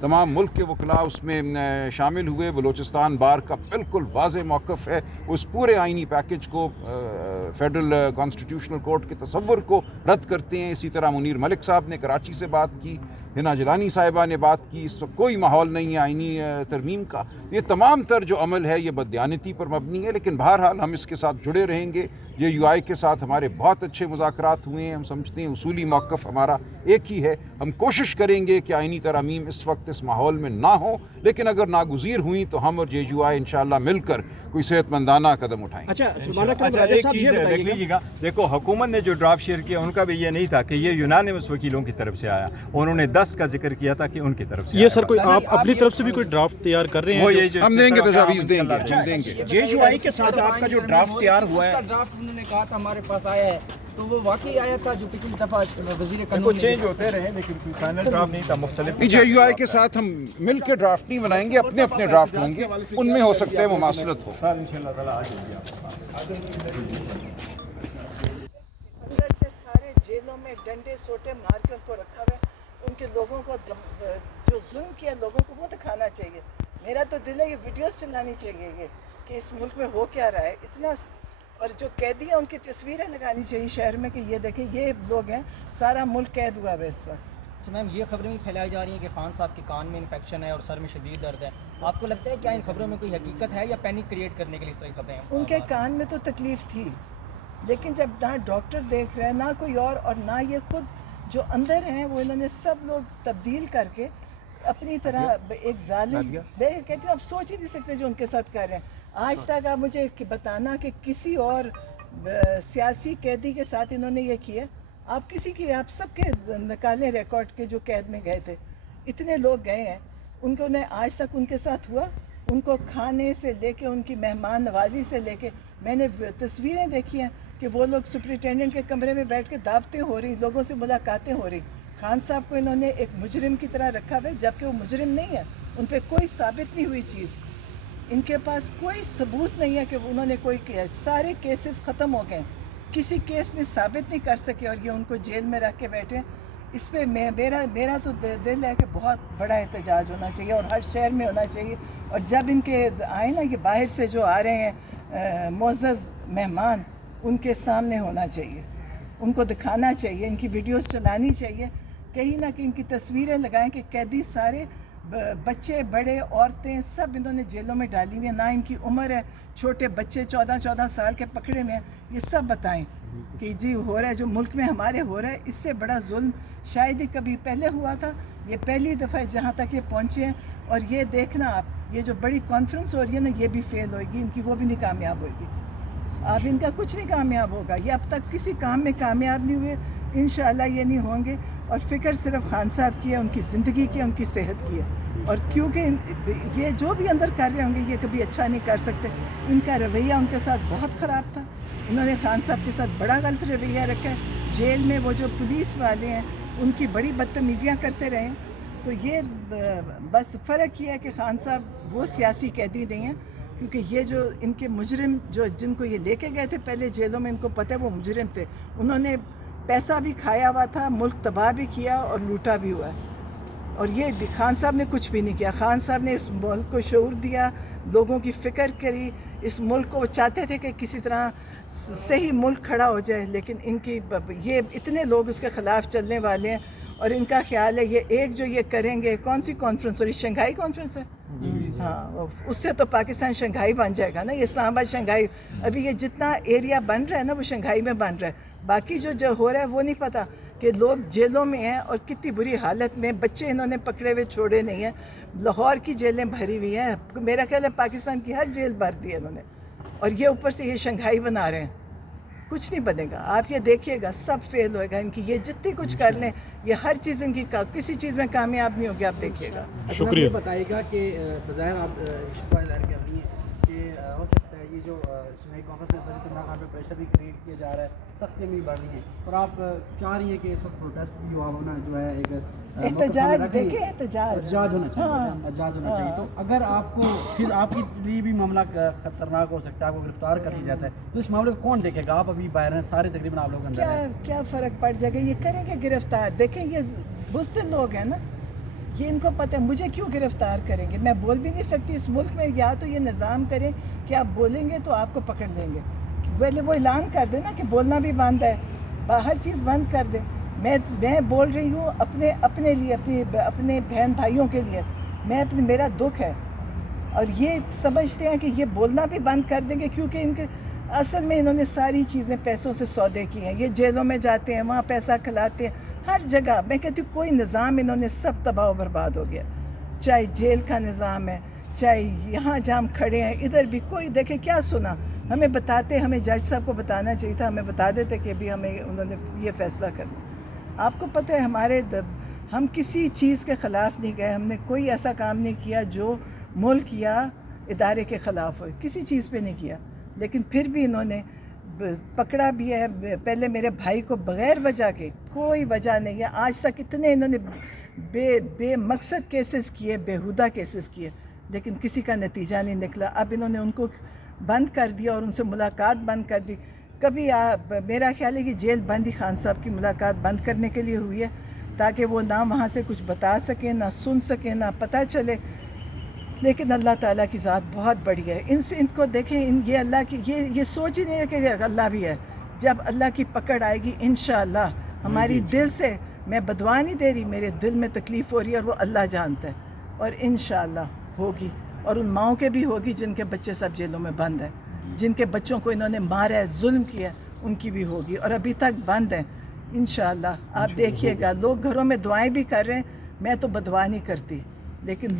تمام ملک کے وکلاء اس میں شامل ہوئے. بلوچستان بار کا بالکل واضح موقف ہے, اس پورے آئینی پیکج کو فیڈرل کانسٹیٹیوشنل کورٹ کے تصور کو رد کرتے ہیں. اسی طرح منیر ملک صاحب نے کراچی سے بات کی, ہنا جیلانی صاحبہ نے بات کی. اس وقت کوئی ماحول نہیں ہے آئینی ترمیم کا. یہ تمام تر جو عمل ہے یہ بددیانتی پر مبنی ہے, لیکن بہرحال ہم اس کے ساتھ جڑے رہیں گے. JUI کے ساتھ ہمارے بہت اچھے مذاکرات ہوئے ہیں. ہم سمجھتے ہیں اصولی موقف ہمارا ایک ہی ہے. ہم کوشش کریں گے کہ آئینی ترامیم اس وقت اس ماحول میں نہ ہوں, لیکن اگر ناگزیر ہوئیں تو ہم اور JUI انشاءاللہ مل کر کوئی صحت مندانہ قدم اٹھائیں گے. اچھا ایک چیز دیکھ لیجیے گا, دیکھو حکومت نے جو ڈرافٹ شیئر کیا ان کا بھی یہ نہیں تھا کہ یہ یونانیمس وکیلوں کی طرف سے آیا, انہوں نے 10 کا ذکر کیا تھا کہ ان کی طرف سے. یہ سر کوئی آپ اپنی طرف سے بھی کوئی ڈرافٹ تیار کر رہے ہیں؟ ہم دیں گے, تجاویز دیں گے, ہم دیں گے. JUI کے ساتھ آپ کا جو ڈرافٹ تیار ہوا ہے, ڈرافٹ انہوں نے کہا تھا ہمارے پاس آیا ہے, تو وہ واقعی آیا تھا جو پچھلی دفعہ وزیر قانون چینج ہوتے رہے, لیکن کوئی فائنل ڈرافٹ نہیں تھا. مختلف JUI کے ساتھ ہم مل کے ڈرافٹ نہیں بنائیں گے, اپنے اپنے ڈرافٹ ہوں گے, ان میں ہو سکتا ہے مماثلت ہو. انشاءاللہ تعالیٰ آ جائیں گے اندر سے سارے جیلوں میں ڈنڈے سوٹے مار کے ان کو رکھا ہوا ہے. ان کے لوگوں کو جو ظلم کیا لوگوں کو وہ دکھانا چاہیے. میرا تو دل ہے یہ ویڈیوز چلانی چاہیے کہ اس ملک میں ہو کیا رہا ہے اتنا, اور جو قیدی ہیں ان کی تصویریں لگانی چاہیے شہر میں کہ یہ دیکھیں یہ لوگ ہیں, سارا ملک قید ہوا ہے اس وقت. اچھا میم, یہ خبریں بھی پھیلائی جا رہی ہیں کہ خان صاحب کے کان میں انفیکشن ہے اور سر میں شدید درد ہے. آپ کو لگتا ہے کیا ان خبروں میں کوئی حقیقت ہے یا پینک کریٹ کرنے کے لیے اس طرح کی خبریں ہیں؟ ان کے کان میں تو تکلیف تھی, لیکن جب نہ ڈاکٹر دیکھ رہے ہیں نہ کوئی اور نہ یہ خود جو اندر ہیں وہ انہوں نے سب لوگ تبدیل کر کے اپنی طرح ایک ظالم, میں کہتی ہوں آپ سوچ ہی نہیں سکتے جو ان کے ساتھ کر رہے ہیں. آج تک آپ مجھے بتانا کہ کسی اور سیاسی قیدی کے ساتھ انہوں نے یہ کیا. آپ کسی کی, آپ سب کے نکالیں ریکارڈ کے جو قید میں گئے تھے, اتنے لوگ گئے ہیں, ان کو نے آج تک ان کے ساتھ ہوا. ان کو کھانے سے لے کے ان کی مہمان نوازی سے لے کے, میں نے تصویریں دیکھی ہیں کہ وہ لوگ سپرنٹینڈنٹ کے کمرے میں بیٹھ کے دعوتیں ہو رہی, لوگوں سے ملاقاتیں ہو رہی. خان صاحب کو انہوں نے ایک مجرم کی طرح رکھا ہوا ہے, جبکہ وہ مجرم نہیں ہے. ان پہ کوئی ثابت نہیں ہوئی چیز, ان کے پاس کوئی ثبوت نہیں ہے کہ انہوں نے کوئی کیا. سارے کیسز ختم ہو گئے, کسی کیس میں ثابت نہیں کر سکے اور یہ ان کو جیل میں رکھ کے بیٹھے. اس پہ میرا تو دل ہے کہ بہت بڑا احتجاج ہونا چاہیے اور ہر شہر میں ہونا چاہیے. اور جب ان کے آئے نا یہ باہر سے جو آ رہے ہیں معزز مہمان, ان کے سامنے ہونا چاہیے, ان کو دکھانا چاہیے, ان کی ویڈیوز چلانی چاہیے, کہیں نہ کہیں ان کی تصویریں لگائیں کہ قیدی سارے بچے بڑے عورتیں سب انہوں نے جیلوں میں ڈالی ہوئی ہیں, نہ ان کی عمر ہے, چھوٹے بچے 14 سال کے پکڑے میں ہیں. یہ سب بتائیں کہ جی ہو رہا ہے جو ملک میں ہمارے ہو رہا ہے, اس سے بڑا ظلم شاید ہی کبھی پہلے ہوا تھا. یہ پہلی دفعہ جہاں تک یہ پہنچے ہیں. اور یہ دیکھنا آپ, یہ جو بڑی کانفرنس ہو رہی ہے نا, یہ بھی فیل ہوئے گی, ان کی وہ بھی نہیں کامیاب ہوئے گی. اب ان کا کچھ نہیں کامیاب ہوگا, یہ اب تک کسی کام میں کامیاب نہیں ہوئے, انشاءاللہ یہ نہیں ہوں گے. اور فکر صرف خان صاحب کی ہے, ان کی زندگی کی ہے, ان کی صحت کی ہے. اور کیونکہ یہ جو بھی اندر کر رہے ہوں گے یہ کبھی اچھا نہیں کر سکتے. ان کا رویہ ان کے ساتھ بہت خراب تھا, انہوں نے خان صاحب کے ساتھ بڑا غلط رویہ رکھا ہے. جیل میں وہ جو پولیس والے ہیں ان کی بڑی بدتمیزیاں کرتے رہے ہیں. تو یہ بس فرق یہ ہے کہ خان صاحب وہ سیاسی قیدی نہیں ہیں, کیونکہ یہ جو ان کے مجرم جو جن کو یہ لے کے گئے تھے پہلے جیلوں میں, ان کو پتہ ہے وہ مجرم تھے. انہوں نے پیسہ بھی کھایا ہوا تھا, ملک تباہ بھی کیا اور لوٹا بھی ہوا ہے. اور یہ خان صاحب نے کچھ بھی نہیں کیا. خان صاحب نے اس ملک کو شعور دیا, لوگوں کی فکر کری. اس ملک کو وہ چاہتے تھے کہ کسی طرح صحیح ملک کھڑا ہو جائے, لیکن ان کی یہ اتنے لوگ اس کے خلاف چلنے والے ہیں. اور ان کا خیال ہے یہ ایک جو یہ کریں گے, کون سی کانفرنس ہو رہی, شنگھائی کانفرنس ہے, ہاں, اس سے تو پاکستان شنگھائی بن جائے گا نا. یہ اسلام آباد شنگھائی, ابھی یہ جتنا ایریا بن رہا ہے نا وہ شنگھائی میں بن رہا ہے. باقی جو ہو رہا ہے وہ نہیں پتہ کہ لوگ جیلوں میں ہیں اور کتنی بری حالت میں. بچے انہوں نے پکڑے ہوئے چھوڑے نہیں ہیں. لاہور کی جیلیں بھری ہوئی ہیں, میرا خیال ہے پاکستان کی ہر جیل بھر دی ہے انہوں نے. اور یہ اوپر سے یہ شنگھائی بنا رہے ہیں. کچھ نہیں بنے گا, آپ یہ دیکھیے گا, سب فیل ہوئے گا. ان کی یہ جتنی کچھ کر لیں, یہ ہر چیز ان کی کسی چیز میں کامیاب نہیں ہوگی, آپ دیکھیے گا. شکریہ. بتائیے گا کہ بظاہر آپ شکوہ ظاہر کر رہی ہیں کہ ہو سکتا ہے یہ جو شنگھائی کانفرنس ہے اس عمران خان پہ پریشر بھی کریٹ کیا جا رہا ہے, سختیاں بھی بڑھ رہی ہیں, اور آپ چاہ رہی ہیں کہ اس وقت پروٹیسٹ بھی ہونا جو ہے ایک احتجاج, دیکھیں احتجاج ہونا چاہیے, احتجاج ہونا چاہیے. تو اگر آپ کو پھر آپ کے لیے بھی معاملہ خطرناک ہو سکتا ہے, آپ کو گرفتار کر لیا جاتا ہے, تو اس معاملے کو کون دیکھے گا؟ آپ ابھی باہر ہیں, سارے تقریباً آپ لوگ اندر ہیں, کیا فرق پڑ جائے گا؟ یہ کریں گے گرفتار. دیکھیں یہ بزدل لوگ ہیں نا, یہ ان کو پتہ ہے مجھے کیوں گرفتار کریں گے. میں بول بھی نہیں سکتی اس ملک میں. یا تو یہ نظام کریں کہ آپ بولیں گے تو آپ کو پکڑ دیں گے. پہلے وہ اعلان کر دیں نا کہ بولنا بھی بند ہے, ہر چیز بند کر دیں. میں بول رہی ہوں اپنے لیے, اپنے بہن بھائیوں کے لیے. میرا دکھ ہے, اور یہ سمجھتے ہیں کہ یہ بولنا بھی بند کر دیں گے, کیونکہ ان کے اصل میں انہوں نے ساری چیزیں پیسوں سے سودے کی ہیں. یہ جیلوں میں جاتے ہیں, وہاں پیسہ کھلاتے ہیں, ہر جگہ. میں کہتی ہوں کوئی نظام انہوں نے سب تباہ و برباد ہو گیا. چاہے جیل کا نظام ہے, چاہے یہاں جہاں ہم کھڑے ہیں, ادھر بھی کوئی دیکھے کیا سنا. ہمیں بتاتے, ہمیں جج صاحب کو بتانا چاہیے تھا, ہمیں بتا دیتے کہ بھی ہمیں انہوں نے یہ فیصلہ کرنا. آپ کو پتہ ہے ہم کسی چیز کے خلاف نہیں گئے. ہم نے کوئی ایسا کام نہیں کیا جو ملک یا ادارے کے خلاف ہو, کسی چیز پہ نہیں کیا. لیکن پھر بھی انہوں نے پکڑا بھی ہے. پہلے میرے بھائی کو بغیر وجہ کے, کوئی وجہ نہیں ہے آج تک, اتنے انہوں نے بے مقصد کیسز کیے, بیہودہ کیسز کیے, لیکن کسی کا نتیجہ نہیں نکلا. اب انہوں نے ان کو بند کر دیا اور ان سے ملاقات بند کر دی. کبھی میرا خیال ہے کہ جیل بند ہی خان صاحب کی ملاقات بند کرنے کے لیے ہوئی ہے, تاکہ وہ نہ وہاں سے کچھ بتا سکیں, نہ سن سکیں, نہ پتہ چلے. لیکن اللہ تعالیٰ کی ذات بہت بڑی ہے. ان کو دیکھیں, یہ اللہ کی یہ سوچ ہی نہیں ہے کہ اللہ بھی ہے. جب اللہ کی پکڑ آئے گی انشاءاللہ, ہماری دل سے, میں بدعا نہیں دے رہی, میرے دل میں تکلیف ہو رہی ہے اور وہ اللہ جانتا ہے, اور انشاءاللہ ہوگی. اور ان ماؤں کے بھی ہوگی جن کے بچے سب جیلوں میں بند ہیں, جن کے بچوں کو انہوں نے مارا ہے, ظلم کیا ہے, ان کی بھی ہوگی, اور ابھی تک بند ہیں. انشاءاللہ آپ دیکھیے گا. لوگ گھروں میں دعائیں بھی کر رہے ہیں, میں تو بدعا نہیں کرتی, لیکن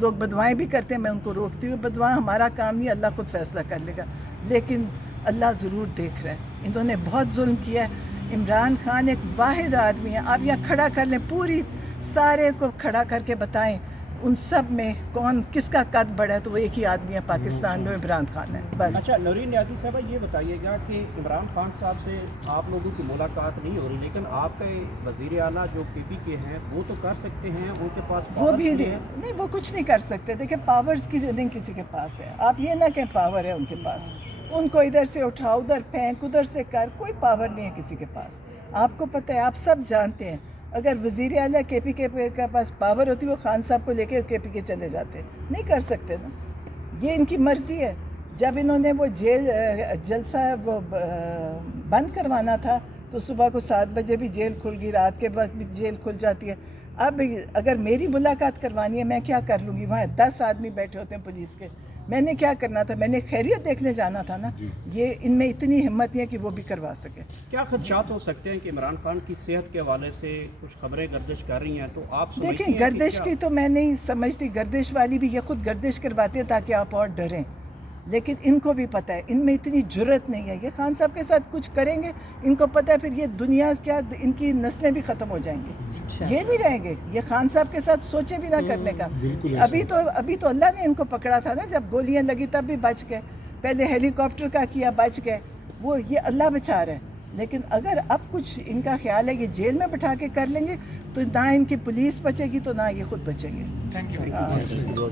لوگ بدعائیں بھی کرتے ہیں, میں ان کو روکتی ہوں. بدعا ہمارا کام نہیں, اللہ خود فیصلہ کر لے گا. لیکن اللہ ضرور دیکھ رہا ہے. انہوں نے بہت ظلم کیا ہے. عمران خان ایک واحد آدمی ہے. آپ یہاں کھڑا کر لیں, پوری سارے کو کھڑا کر کے بتائیں ان سب میں کس کا قد بڑا ہے, تو وہ ایک ہی آدمی ہے پاکستان میں, عمران خان ہے بس. اچھا نورین نیازی صاحبہ, یہ بتائیے گا کہ عمران خان صاحب سے آپ لوگوں کی ملاقات نہیں ہو رہی, لیکن آپ کے وزیر اعلیٰ جو پی پی کے ہیں وہ تو کر سکتے ہیں, ان کے پاس وہ بھی نہیں, وہ کچھ نہیں کر سکتے. دیکھیں پاورز کسی کے پاس ہے. آپ یہ نہ کہیں پاور ہے ان کے پاس. ان کو ادھر سے اٹھا, ادھر پھینک, ادھر سے کر, کوئی پاور نہیں ہے کسی کے پاس. آپ کو پتہ ہے, آپ سب جانتے ہیں, اگر وزیر اعلیٰ کے پی کے پاس پاور ہوتی, وہ خان صاحب کو لے کے کے پی کے چلے جاتے. نہیں کر سکتے نا, یہ ان کی مرضی ہے. جب انہوں نے وہ جلسہ وہ بند کروانا تھا, تو صبح کو 7 بجے بھی جیل کھل گئی, رات کے بعد بھی جیل کھل جاتی ہے. اب اگر میری ملاقات کروانی ہے, میں کیا کر لوں گی؟ وہاں 10 آدمی بیٹھے ہوتے ہیں پولیس کے, میں نے کیا کرنا تھا؟ میں نے خیریت دیکھنے جانا تھا نا. یہ ان میں اتنی ہمت نہیں ہے کہ وہ بھی کروا سکے. کیا خدشات ہو سکتے ہیں کہ عمران خان کی صحت کے حوالے سے کچھ خبریں گردش کر رہی ہیں, تو آپ دیکھیں گردش کی تو میں نہیں سمجھتی. گردش والی بھی یہ خود گردش کرواتے ہیں تاکہ آپ اور ڈریں, لیکن ان کو بھی پتہ ہے ان میں اتنی جرت نہیں ہے. یہ خان صاحب کے ساتھ کچھ کریں گے, ان کو پتہ ہے پھر یہ دنیا کیا, ان کی نسلیں بھی ختم ہو جائیں گی. یہ نہیں رہیں گے. یہ خان صاحب کے ساتھ سوچے بھی نہ کرنے کا. ابھی تو اللہ نے ان کو پکڑا تھا نا, جب گولیاں لگی تب بھی بچ گئے. پہلے ہیلی کاپٹر کا کیا, بچ گئے. وہ یہ اللہ بچا رہا ہے. لیکن اگر اب کچھ ان کا خیال ہے یہ جیل میں بٹھا کے کر لیں گے, تو نہ ان کی پولیس بچے گی, تو نہ یہ خود بچیں گے. Thank you.